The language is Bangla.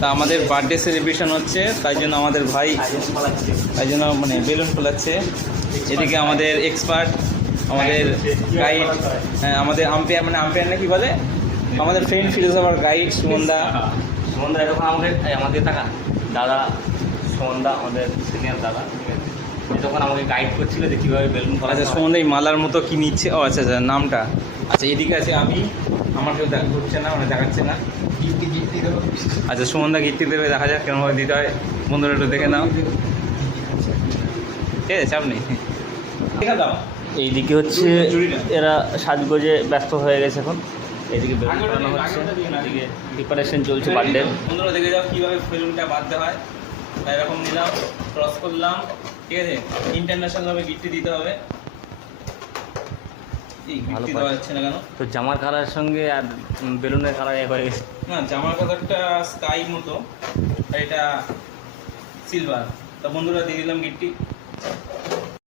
তা আমাদের বার্থডে সেলিব্রেশন হচ্ছে, তাই জন্য আমাদের ভাই তাই জন্য মানে বেলুন ফোলাচ্ছে। এদিকে আমাদের এক্সপার্ট, আমাদের গাইড, হ্যাঁ আমাদের আম্পায়ার, মানে আম্পায়ার না কি বলে, আমাদের ফ্রেন্ড ফিলোসফার গাইড সুমনদা। সুমনদা এরকম আমাদের টাকা দাদা, সুমনদা আমাদের সিনিয়র দাদা, ঠিক আছে, যখন আমাকে গাইড করছিল যে কীভাবে বেলুন ফোলা। আচ্ছা সুমনদা এই মালার মতো কি নিচ্ছে? ও আচ্ছা আচ্ছা নামটা। আচ্ছা এদিকে আছে আমি, আমার কেউ ঘুরছে না, মানে দেখাচ্ছে না। আচ্ছা সুমনদা গিফট দেবে, দেখা যাক কেমনভাবে দিতে হয়। বন্ধুরা একটু দেখে নাও, ঠিক আছে, চাপ নেই, দেখা দাও। এইদিকে হচ্ছে এরা সাজগোজে ব্যস্ত হয়ে গেছে এখন। এদিকে বেলুন ফোলানো হচ্ছে, এদিকে প্রিপারেশন চলছে বার্থডে। বন্ধুরা দেখে যাও কীভাবে বেলুনটা বাঁধতে হয়। তাই এরকম নিলাম, ক্রস করলাম, ঠিক আছে। ইন্টারন্যাশনালভাবে গিফট দিতে হবে। ভালো দেওয়া যাচ্ছে না কেন? তো জামার কালারের সঙ্গে আর বেলুনের কালার এক হয়ে গেছে। না জামার কালারটা স্কাই মতো, আর এটা সিলভার। তা বন্ধুরা দিয়ে দিলাম গিফটটি।